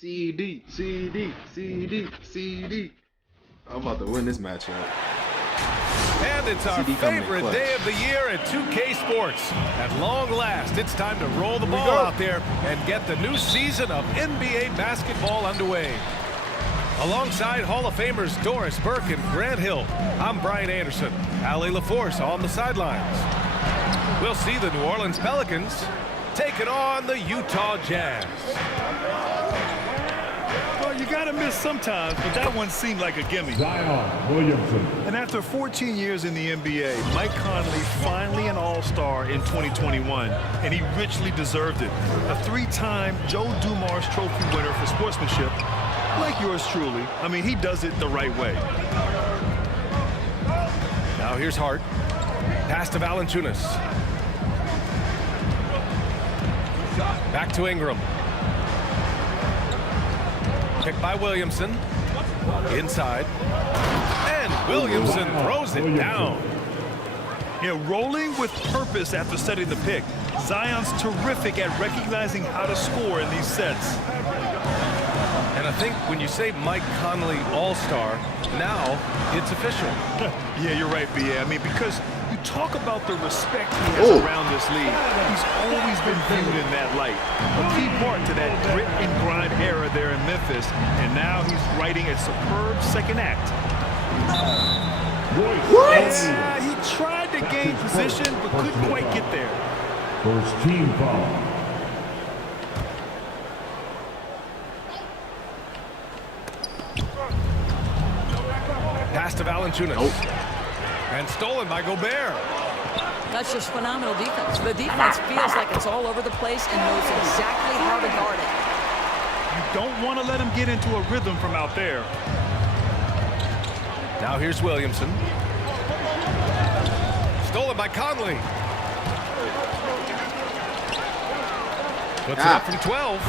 CD, CD, CD, CD. I'm about to win this matchup. And it's our favorite day of the year at 2K Sports. At long last, it's time to roll the ball out there and get the new season of NBA basketball underway. Alongside Hall of Famers Doris Burke and Grant Hill, I'm Brian Anderson. Allie LaForce on the sidelines. We'll see the New Orleans Pelicans taking on the Utah Jazz. You gotta miss sometimes, but that one seemed like a gimme. Zion Williamson. And after 14 years in the NBA, Mike Conley finally an All-Star in 2021, and he richly deserved it. A three-time Joe Dumars Trophy winner for sportsmanship, like yours truly. I mean, he does it the right way. Now here's Hart. Pass to Valanciunas. Back to Ingram. Picked by Williamson. Inside. And Williamson throws it down. Yeah, rolling with purpose after setting the pick. Zion's terrific at recognizing how to score in these sets. And I think when you say Mike Conley All-Star, now it's official. Yeah, you're right, B.A. I mean, because you talk about the respect he has around this league. He's always been viewed in that light. A key part to that grit and grind era there in Memphis. And now he's writing a superb second act. What? Yeah, he tried to gain position, but couldn't quite get there. First team foul. Pass to Valanciunas. And stolen by Gobert. That's just phenomenal defense. The defense feels like it's all over the place and knows exactly how to guard it. You don't want to let him get into a rhythm from out there. Now here's Williamson. Stolen by Conley. Puts it up from 12.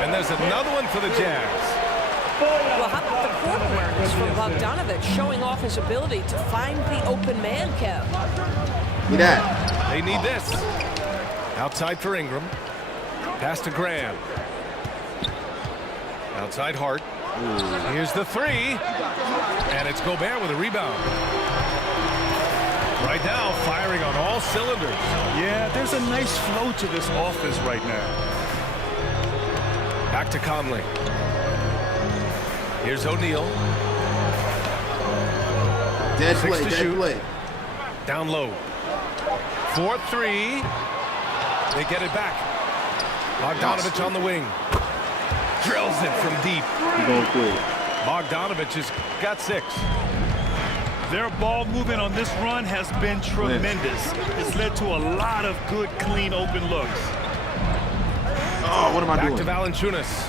And there's another one for the Jazz. Well, how about the court awareness from Bogdanovic showing off his ability to find the open man, Kev? Look at that. They need this. Outside for Ingram. Pass to Graham. Outside Hart. Here's the three. And it's Gobert with a rebound. Right now, firing on all cylinders. Yeah, there's a nice flow to this offense right now. Back to Conley. Here's O'Neal. Dead 6 play, to dead shoot. play. Down low. 4-3. They get it back. Bogdanovich on the wing. Drills it from deep. He's going quick. Bogdanovich has got 6. Their ball movement on this run has been tremendous. It's led to a lot of good, clean, open looks. Oh, what am I Back doing? to Valanciunas.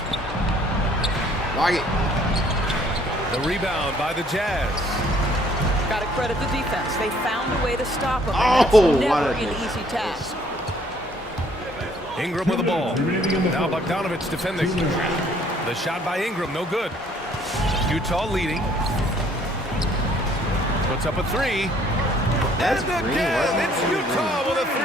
Like it. The rebound by the Jazz. Got to credit the defense. They found a way to stop him. Oh, That's never what a an easy task. Ingram with the ball. Now Bogdanovich defending. The shot by Ingram, no good. Utah leading. Puts up a 3. That's And green, again, wasn't it? it's Utah with a 3.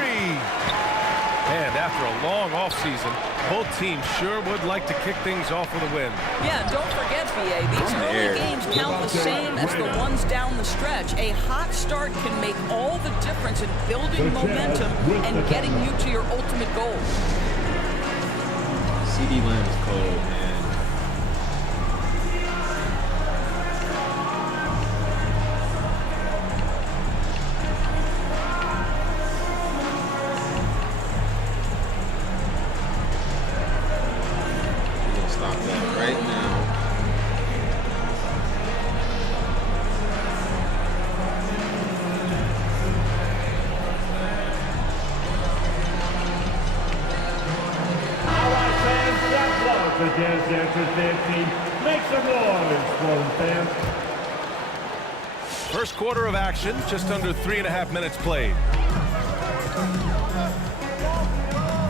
And after a long offseason, both teams sure would like to kick things off with a win. Yeah, and don't forget, BA, these early games count the same as the ones down the stretch. A hot start can make all the difference in building momentum and getting you to your ultimate goal. CD Lamb is cold, man. We're gonna stop that right now. The Jazz Dancers dance team. Make some noise for them, fans. First quarter of action, just under 3.5 minutes played.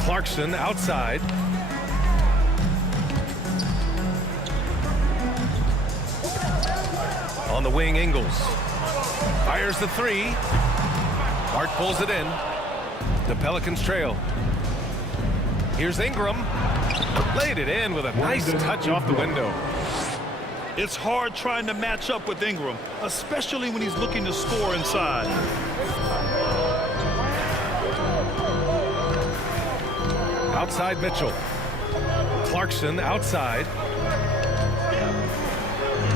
Clarkson outside. On the wing, Ingles. Fires the 3. Hart pulls it in. The Pelicans trail. Here's Ingram. Laid it in with a nice touch off the window. It's hard trying to match up with Ingram, especially when he's looking to score inside. Outside Mitchell. Clarkson outside.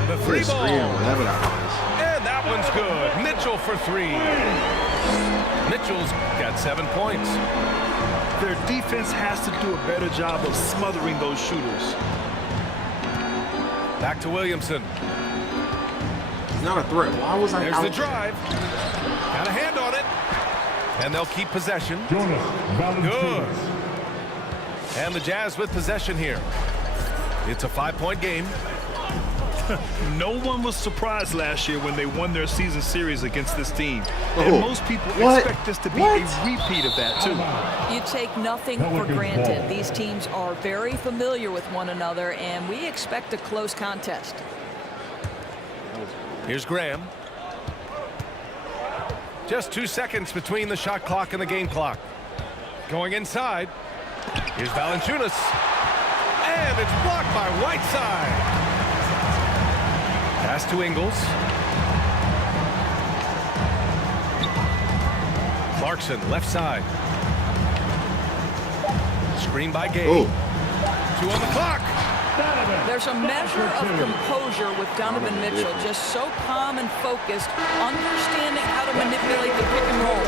The 3 Good ball. screen, whatever that was. And that one's good. Mitchell for 3. Mitchell's got 7 points. Their defense has to do a better job of smothering those shooters. Back to Williamson. He's not a threat. Why was I There's out the there? drive. Got a hand on it. And they'll keep possession. Jonas Good. Valanciunas. And the Jazz with possession here. It's a 5-point game. No one was surprised last year when they won their season series against this team. Oh, And most people what? expect this to be What? a repeat of that, too. You take nothing for Pelicans granted. ball. These teams are very familiar with one another, and we expect a close contest. Here's Graham. Just 2 seconds between the shot clock and the game clock. Going inside. Here's Valanciunas. And it's blocked by Whiteside. Pass to Ingles. Clarkson, left side. Screen by Gay. Oh, 2 on the clock. There's a measure of composure with Donovan Mitchell, just so calm and focused, understanding how to manipulate the pick and roll.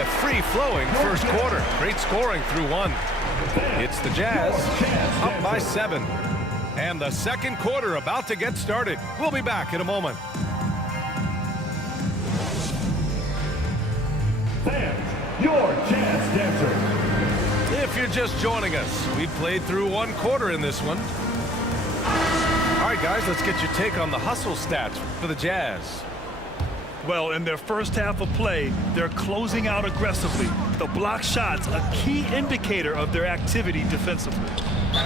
A free-flowing first quarter. Great scoring through 1. It's the Jazz up by 7. And the second quarter about to get started. We'll be back in a moment. Fans, your Jazz Dancers. If you're just joining us, we've played through 1 quarter in this one. All right, guys, let's get your take on the hustle stats for the Jazz. Well, in their first half of play, they're closing out aggressively. The block shots, a key indicator of their activity defensively.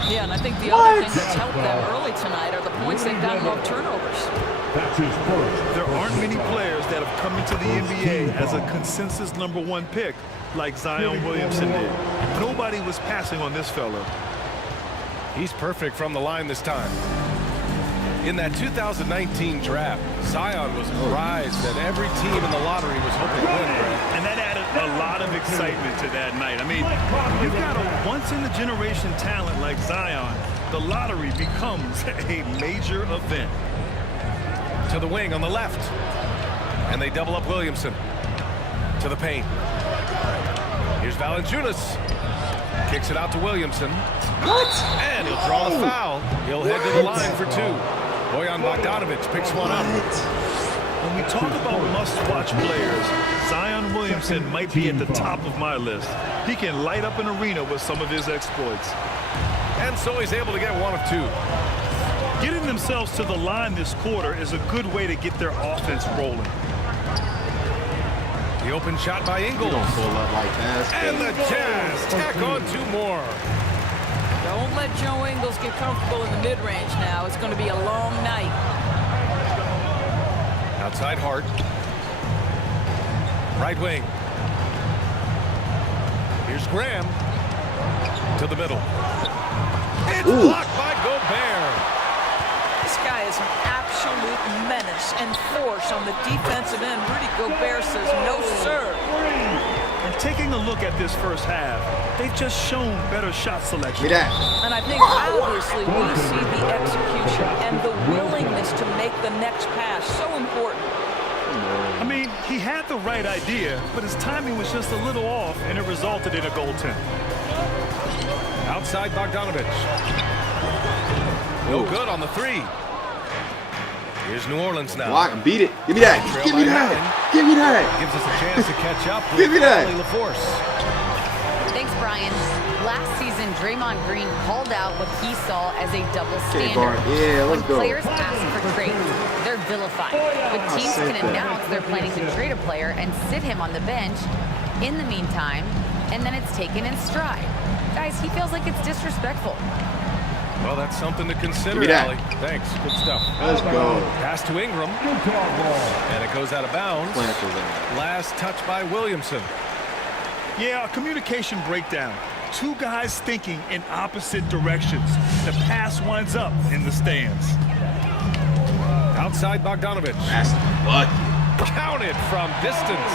Yeah, and I think the other thing that's helped them early tonight are the points they've gotten off turnovers. That's his first. There aren't many players that have come into the NBA as a consensus #1 pick like Zion Williamson did. Nobody was passing on this fella. He's perfect from the line this time. In that 2019 draft, Zion was a prize that every team in the lottery was hoping to win, Brad. And that added a lot of excitement to that night. I mean, you've got a once-in-a-generation talent like Zion, the lottery becomes a major event. To the wing on the left. And they double up Williamson. To the paint. Here's Valanciunas. Kicks it out to Williamson. What? And he'll draw the foul. He'll head to the line for two. Bojan Bogdanovic picks one up. When we talk about must-watch players, Zion Williamson might be at the top of my list. He can light up an arena with some of his exploits. And so he's able to get one of two. Getting themselves to the line this quarter is a good way to get their offense rolling. The open shot by Ingles. Don't pull up like that. And the Jazz tack on two more. Don't let Joe Ingles get comfortable in the mid-range now. It's going to be a long night. Outside Hart. Right wing. Here's Graham. To the middle. It's blocked by Gobert. This guy is an absolute menace and force on the defensive end. Rudy Gobert says no, sir. And taking a look at this first half, they've just shown better shot selection. And I think obviously we see the execution and the willingness to make the next pass so important. I mean, he had the right idea, but his timing was just a little off, and it resulted in a goaltend. Outside Bogdanovic. No good on the three. Here's New Orleans now. Block him, beat it. Give me that. Give me that. Give me that. Gives us a chance to catch up with Give me that. LaForce. Thanks, Brian. Last season, Draymond Green called out what he saw as a double Okay, standard. Bart. Yeah, let's when go. players ask for trades, they're vilified. But teams said can that. announce they're planning to trade a player and sit him on the bench in the meantime, and then it's taken in stride. Guys, he feels like it's disrespectful. Well, that's something to consider, Give me that. Allie. Thanks. Good stuff. Let's go. Pass to Ingram. And it goes out of bounds. Last touch by Williamson. Yeah, a communication breakdown. Two guys thinking in opposite directions. The pass winds up in the stands. Outside Bogdanovic. That's what? Counted from distance.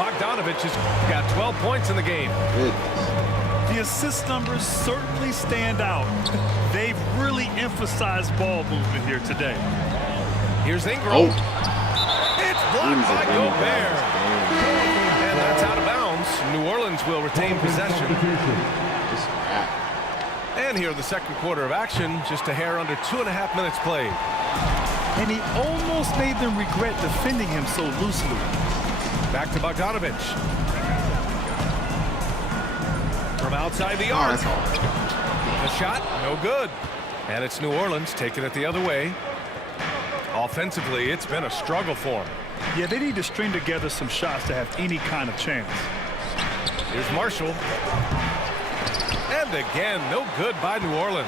Bogdanovic has got 12 points in the game. The assist numbers certainly stand out. They've really emphasized ball movement here today. Here's Ingram. Oh. It's blocked by Gobert. And that's out of bounds. New Orleans will retain possession. And here in the second quarter of action, just a hair under 2.5 minutes played. And he almost made them regret defending him so loosely. Back to Bogdanovic. From outside the arc. The shot, no good. And it's New Orleans taking it the other way. Offensively, it's been a struggle for them. Yeah, they need to string together some shots to have any kind of chance. Here's Marshall. And again, no good by New Orleans.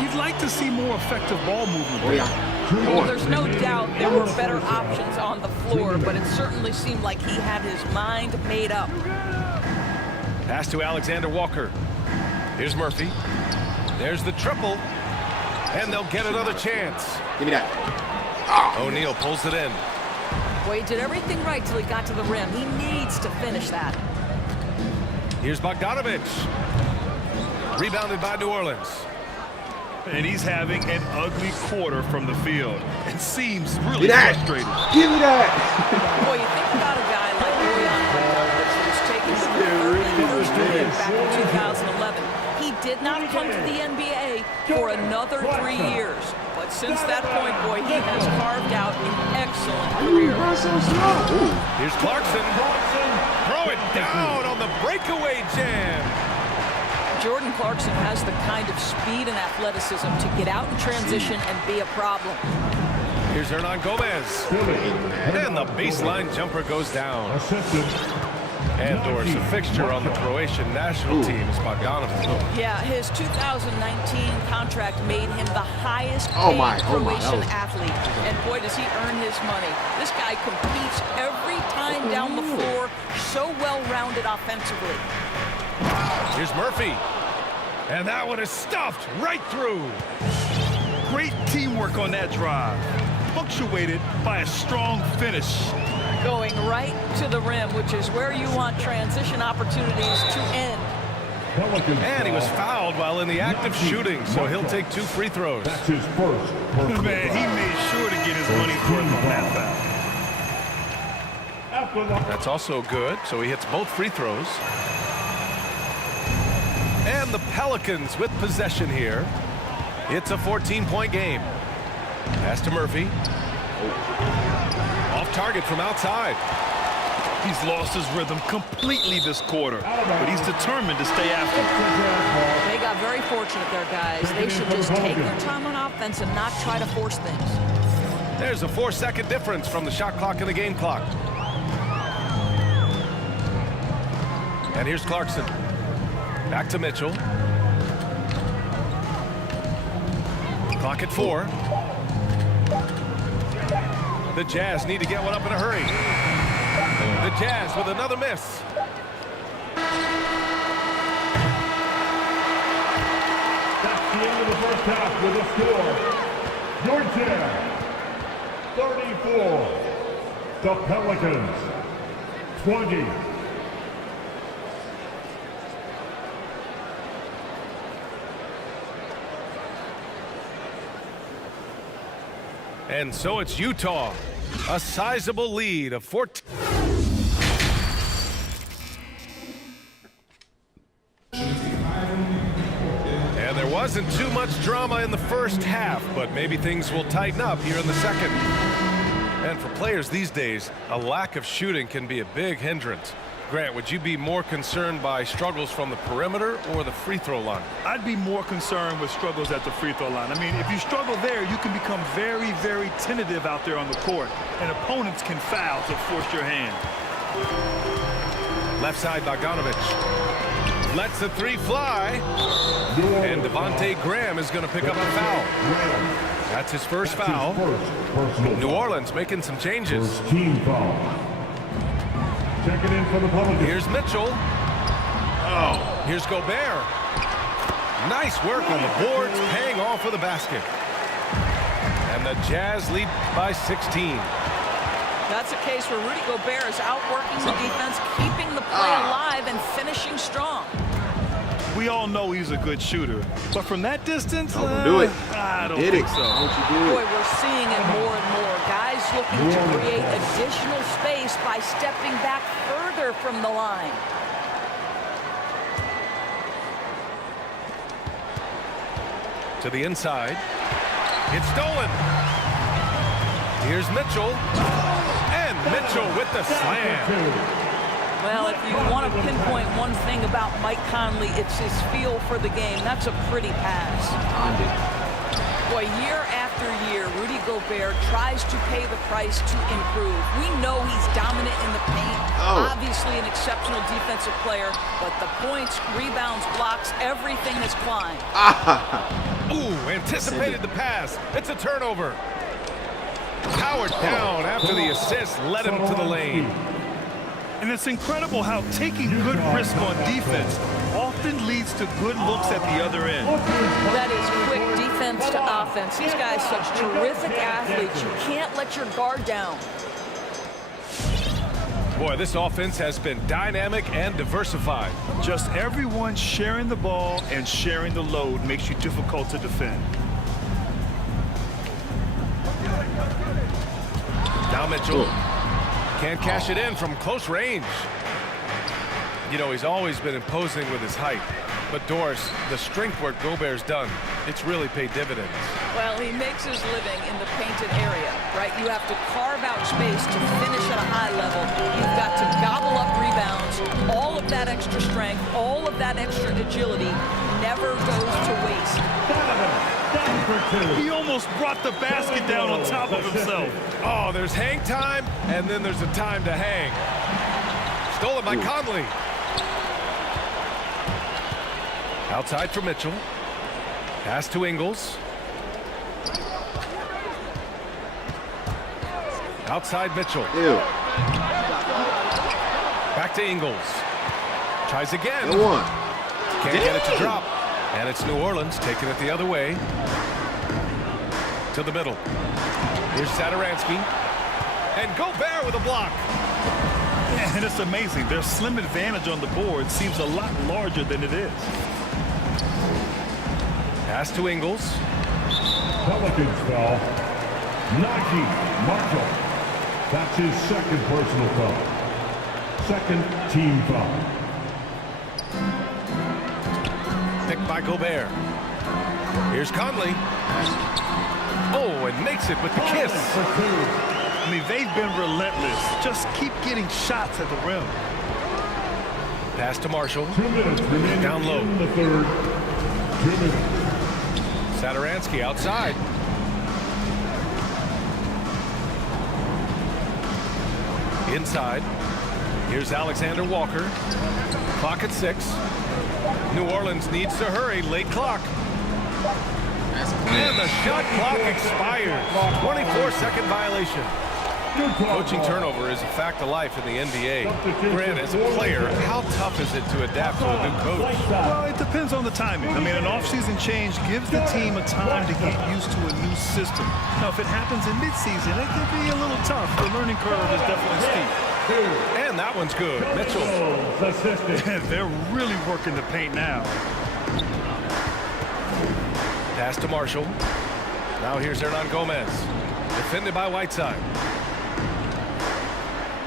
You'd like to see more effective ball movement. Oh, yeah. Well, there's no doubt there were better options on the floor, but it certainly seemed like he had his mind made up. Pass to Alexander Walker. Here's Murphy. There's the triple. And they'll get another chance. Give me that. O'Neal pulls it in. Boy, he did everything right till he got to the rim. He needs to finish that. Here's Bogdanovic. Rebounded by New Orleans. And he's having an ugly quarter from the field. It seems Give really me that. frustrated. Give me that. Boy, you think about a guy like Bojan Bogdanovic, who's taken the 31st win back in 2011. He did not come to the NBA for another 3 years. But since that point, boy, he has carved out an excellent career. Here's Clarkson. Throw it down on the breakaway jam. Jordan Clarkson has the kind of speed and athleticism to get out in transition and be a problem. Here's Hernan Gomez. And the baseline jumper goes down. And Doris, a fixture on the Croatian national team is Bogdanovic. Yeah, his 2019 contract made him the highest paid Oh my, Croatian that was- athlete. And boy, does he earn his money. This guy competes every time down the floor, so well-rounded offensively. Here's Murphy. And that one is stuffed right through. Great teamwork on that drive, punctuated by a strong finish. Going right to the rim, which is where you want transition opportunities to end. And he was fouled while in the act of shooting, so he'll take 2 free throws. That's his first personal Man, he made sure to get his money's worth on that foul. That's also good, so he hits both free throws. And the Pelicans with possession here. It's a 14-point game. Pass to Murphy. Off target from outside. He's lost his rhythm completely this quarter, but he's determined to stay after it. They got very fortunate there, guys. They should just take their time on offense and not try to force things. There's a 4-second difference from the shot clock and the game clock. And here's Clarkson. Back to Mitchell. Clock at 4. The Jazz need to get one up in a hurry. The Jazz with another miss. That's the end of the first half with a score. Your Jazz 34. The Pelicans 20. And so it's Utah. A sizable lead of 14. And there wasn't too much drama in the first half, but maybe things will tighten up here in the second. And for players these days, a lack of shooting can be a big hindrance. Grant, would you be more concerned by struggles from the perimeter or the free throw line? I'd be more concerned with struggles at the free throw line. I mean, if you struggle there, you can become very, very tentative out there on the court, and opponents can foul to force your hand. Left side, Bogdanovic lets the 3 fly, and Devontae Graham is going to pick up a foul. That's his first foul. New Orleans making some changes. First team foul. Checking in for the Pelicans. Here's Mitchell. Oh, here's Gobert. Nice work on the boards, paying off for the basket. And the Jazz lead by 16. That's a case where Rudy Gobert is outworking the defense, keeping the play alive and finishing strong. We all know he's a good shooter, but from that distance, do it. I don't Hit think it. so. Don't you do Boy, it. we're seeing it more and more. Guys looking to create additional space by stepping back further from the line. To the inside. It's stolen. Here's Mitchell. And Mitchell with the slam. Well, if you want to pinpoint one thing about Mike Conley, it's his feel for the game. That's a pretty pass. Boy, year after year, Rudy Gobert tries to pay the price to improve. We know he's dominant in the paint, obviously an exceptional defensive player, but the points, rebounds, blocks, everything has climbed. Ooh, anticipated the pass. It's a turnover. Powered down after the assist led him to the lane. And it's incredible how taking good risk on defense often leads to good looks at the other end. That is quick defense to offense. These guys such terrific athletes. You can't let your guard down. Boy, this offense has been dynamic and diversified. Just everyone sharing the ball and sharing the load makes you difficult to defend. Now Mitchell can't cash it in from close range. You know, he's always been imposing with his height. But Doris, the strength work Gobert's done, it's really paid dividends. Well, he makes his living in the painted area, right? You have to carve out space to finish at a high level. You've got to gobble up rebounds. All of that extra strength, all of that extra agility never goes to waste. He almost brought the basket down on top of himself. Oh, there's hang time, and then there's a time to hang. Stolen by Conley. Outside for Mitchell. Pass to Ingles. Outside Mitchell. Ew. Back to Ingles. Tries again. Go on. Can't get it to drop. And it's New Orleans taking it the other way. To the middle. Here's Satoransky. And Gobert with a block. And it's amazing. Their slim advantage on the board seems a lot larger than it is. Pass to Ingles. Pelicans foul. Najee Marshall. That's his second personal foul. Second team foul. Picked by Gobert. Here's Conley. Oh, and makes it with the kiss. I mean, they've been relentless. Just keep getting shots at the rim. Pass to Marshall. 2 minutes remaining Down low. in the third. 2 minutes. Satoransky outside. Inside. Here's Alexander Walker. Clock at 6. New Orleans needs to hurry. Late clock. And the shot clock expires. 24-second violation. Coaching turnover is a fact of life in the NBA. Grant, as a player, how tough is it to adapt to a new coach? Well, it depends on the timing. I mean, an offseason change gives the team a time to get used to a new system. Now, if it happens in midseason, it can be a little tough. The learning curve is definitely steep. And that one's good. Mitchell. They're really working the paint now. Pass to Marshall. Now here's Hernan Gomez. Defended by Whiteside.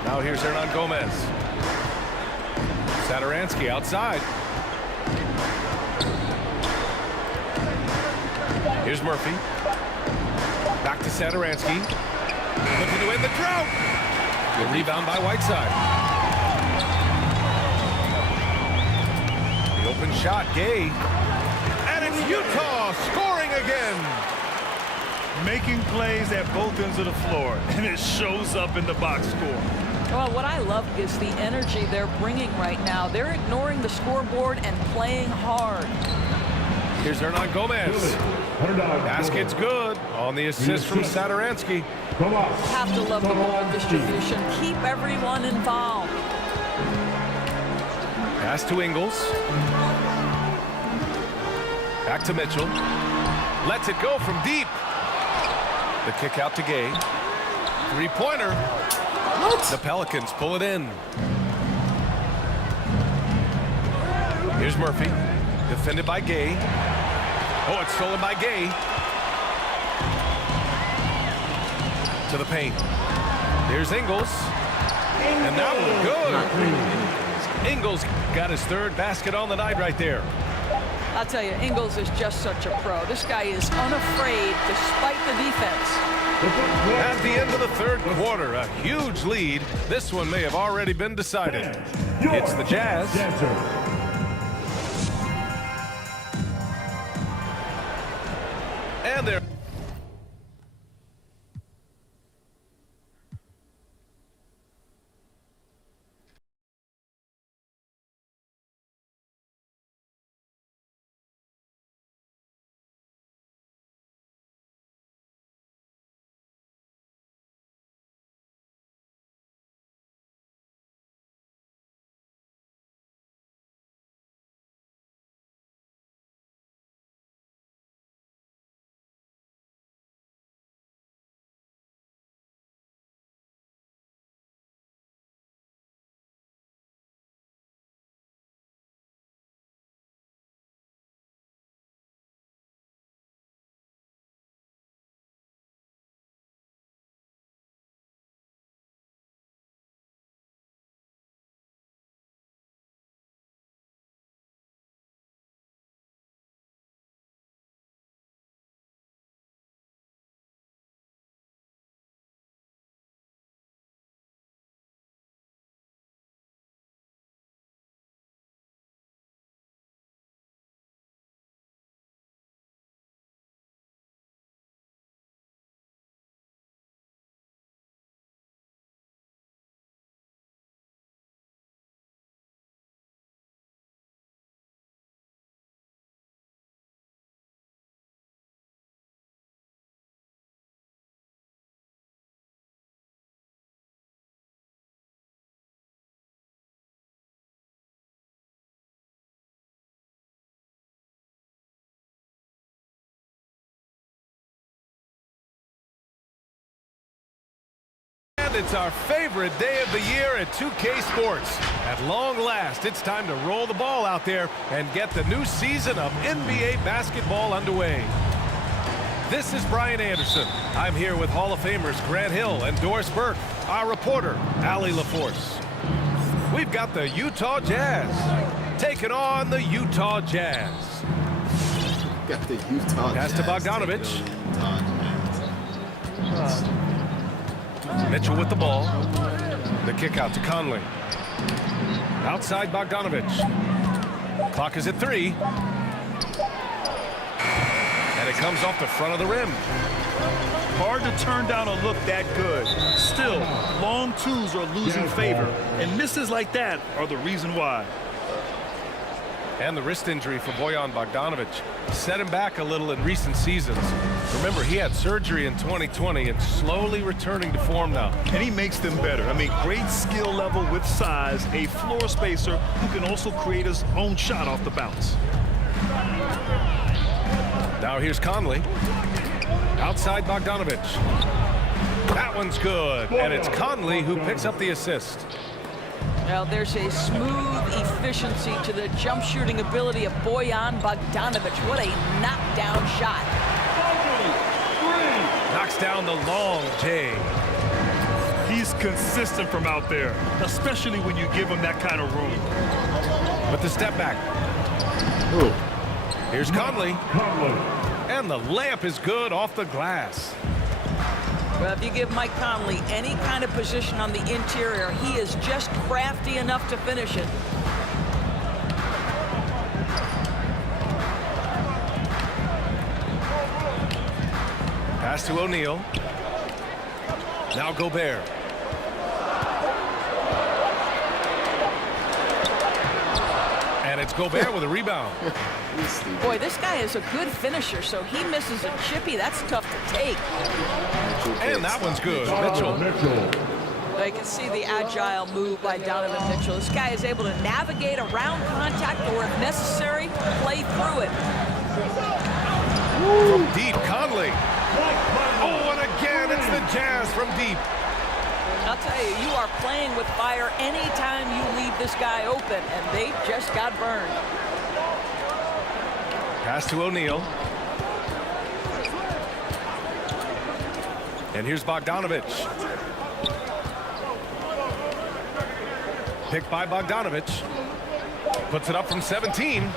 Now here's Hernan Gomez. Satoransky outside. Here's Murphy. Back to Satoransky. Looking to end the drought. Good rebound by Whiteside. The open shot, Gay. And it's Utah scoring again. Making plays at both ends of the floor, and it shows up in the box score. Well, what I love is the energy they're bringing right now. They're ignoring the scoreboard and playing hard. Here's Hernan Gomez. Basket's good on the assist from Satoransky. Have to love the ball distribution. Keep everyone involved. Pass to Ingles. Back to Mitchell. Lets it go from deep. The kick out to Gay. Three-pointer. The Pelicans pull it in. Here's Murphy. Defended by Gay. Oh, it's stolen by Gay. To the paint. Here's Ingles. And that one good. Ingles got his third basket on the night right there. I'll tell you, Ingles is just such a pro. This guy is unafraid despite the defense. At the end of the third quarter, a huge lead. This one may have already been decided. It's the Jazz. And they're it's our favorite day of the year at 2K Sports. At long last, it's time to roll the ball out there and get the new season of NBA basketball underway. This is Brian Anderson. I'm here with Hall of Famers Grant Hill and Doris Burke, our reporter, Allie LaForce. We've got the Utah Jazz taking on the Utah Jazz. Got the Utah Pass to Bogdanovich. Mitchell with the ball. The kick out to Conley. Outside Bogdanovich. Clock is at 3. And it comes off the front of the rim. Hard to turn down a look that good. Still, long twos are losing favor, and misses like that are the reason why. And the wrist injury for Bojan Bogdanovich set him back a little in recent seasons. Remember, he had surgery in 2020 and slowly returning to form now. And he makes them better. I mean, great skill level with size, a floor spacer who can also create his own shot off the bounce. Now here's Conley. Outside Bogdanovich. That one's good. And it's Conley who picks up the assist. Well, there's a smooth efficiency to the jump shooting ability of Bojan Bogdanovich. What a knockdown shot. Knocks down the long J. He's consistent from out there, especially when you give him that kind of room. With the step back. Ooh. Here's Conley. And the layup is good off the glass. Well, if you give Mike Conley any kind of position on the interior, he is just crafty enough to finish it. Pass to O'Neal. Now Gobert. And it's Gobert with a rebound. Boy, this guy is a good finisher, so he misses a chippy. That's tough to take. And that one's good. Mitchell. I can see the agile move by Donovan Mitchell. This guy is able to navigate around contact or, if necessary, play through it. From deep, Conley. Oh, and again, it's the Jazz from deep. I'll tell you, you are playing with fire anytime you leave this guy open, and they just got burned. Pass to O'Neal. And here's Bogdanovich. Picked by Bogdanovich. Puts it up from 17.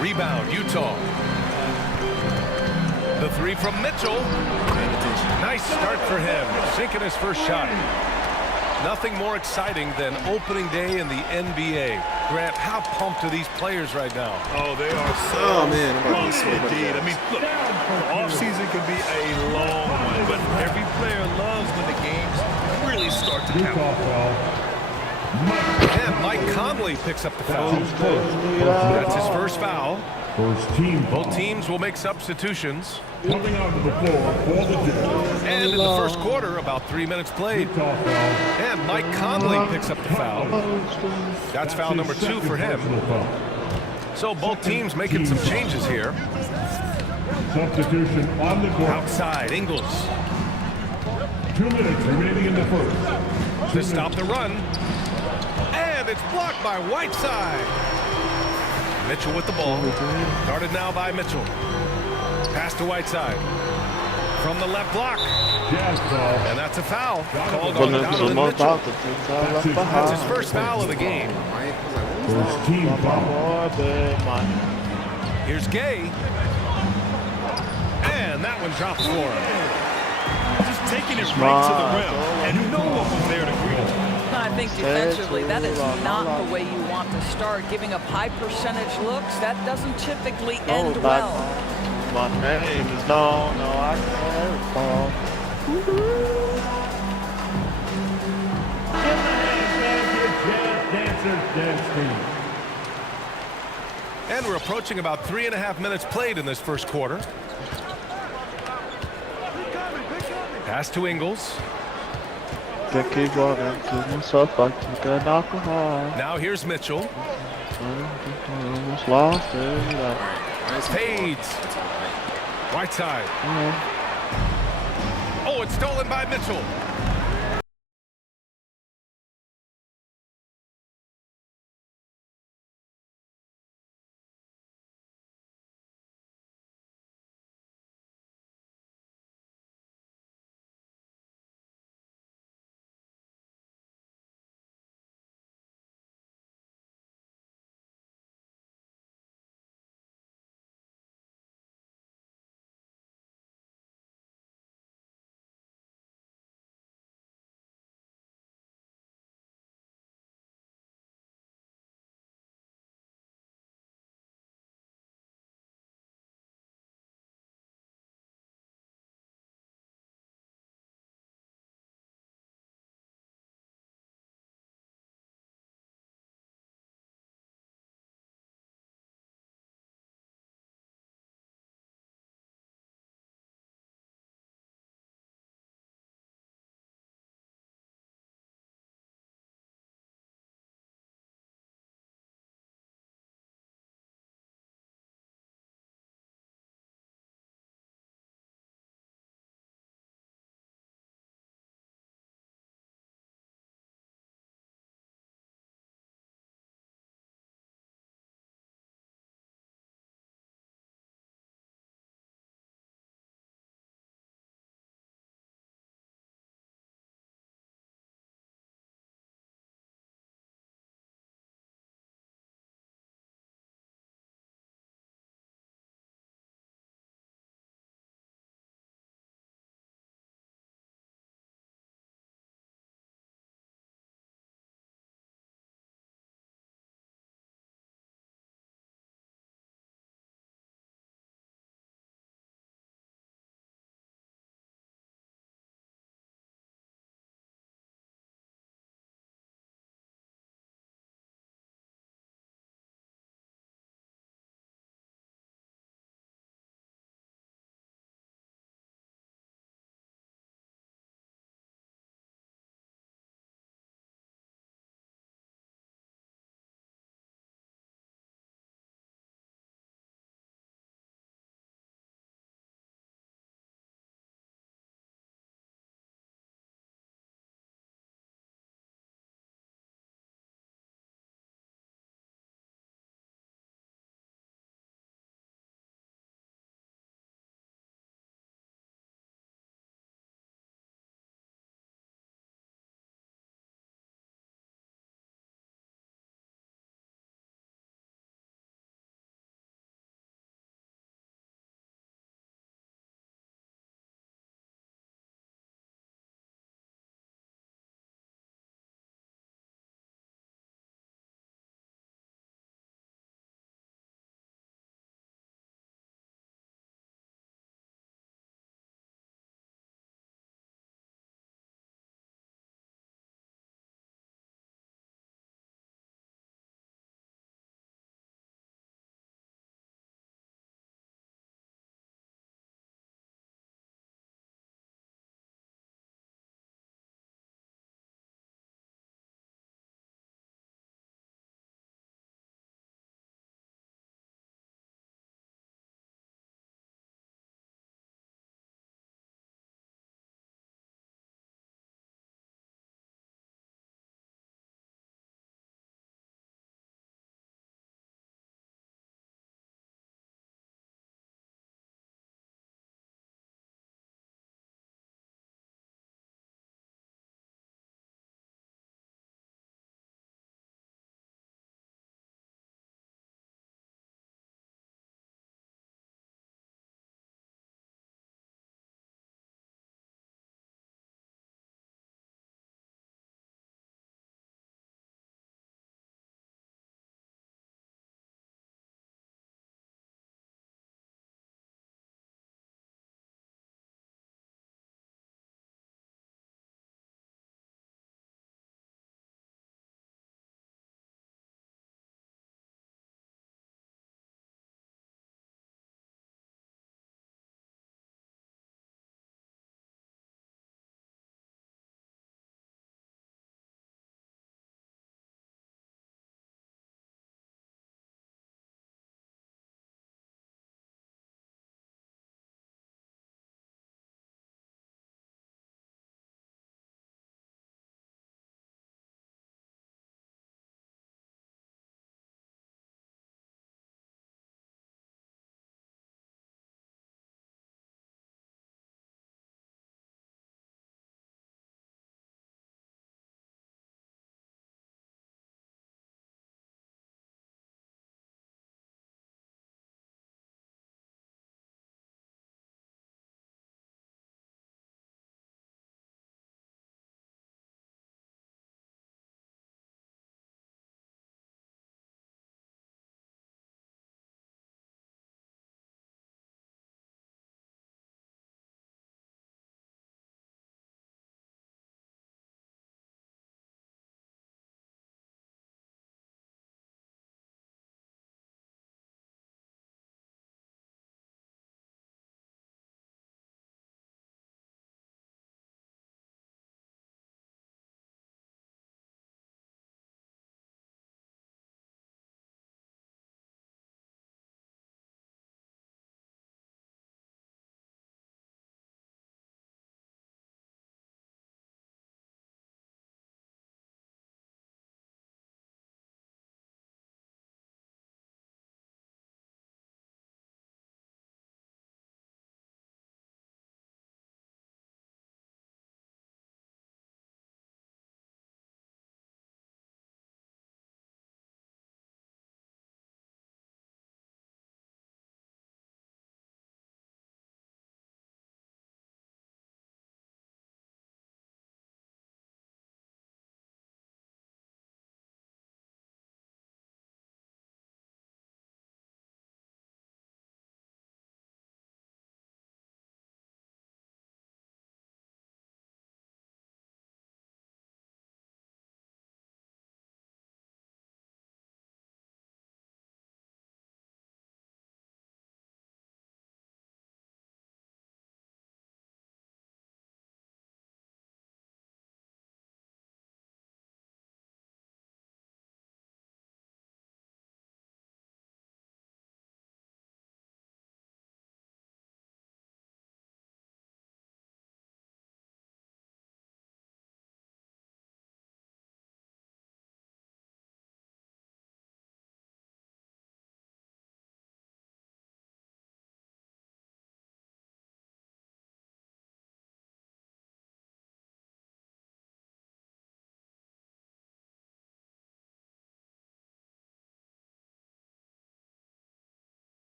Rebound, Utah. The 3 from Mitchell. Nice start for him, sinking his first shot. Nothing more exciting than opening day in the NBA. Grant, how pumped are these players right now? Oh, they are so pumped indeed. I mean, look, the offseason can be a long one, but every player loves when the games really start to count. And Mike Conley picks up the foul. That's his first foul. Both teams will make substitutions. Coming onto the floor for the Jazz. And in the first quarter, about 3 minutes played. And Mike Conley picks up the foul. That's foul number 2 for him. So both teams making some changes here. Substitution on the court. Outside, Ingles. 2 minutes remaining in the first. To stop the run. And it's blocked by Whiteside. Mitchell with the ball. Guarded now by Mitchell. Pass to Whiteside. From the left block. And that's a foul. Called on Donovan Mitchell. That's his first foul of the game. First team foul. Here's Gay. And that one drops for him. Just taking it right to the rim, and no one was there to greet him. I think defensively, that is not the way you want to start. Giving up high percentage looks, that doesn't typically end well. My name is no, I can't recall. And we're approaching about 3.5 minutes played in this first quarter. Pass to Ingles. Now here's Mitchell. Fades. Whiteside. Oh, it's stolen by Mitchell.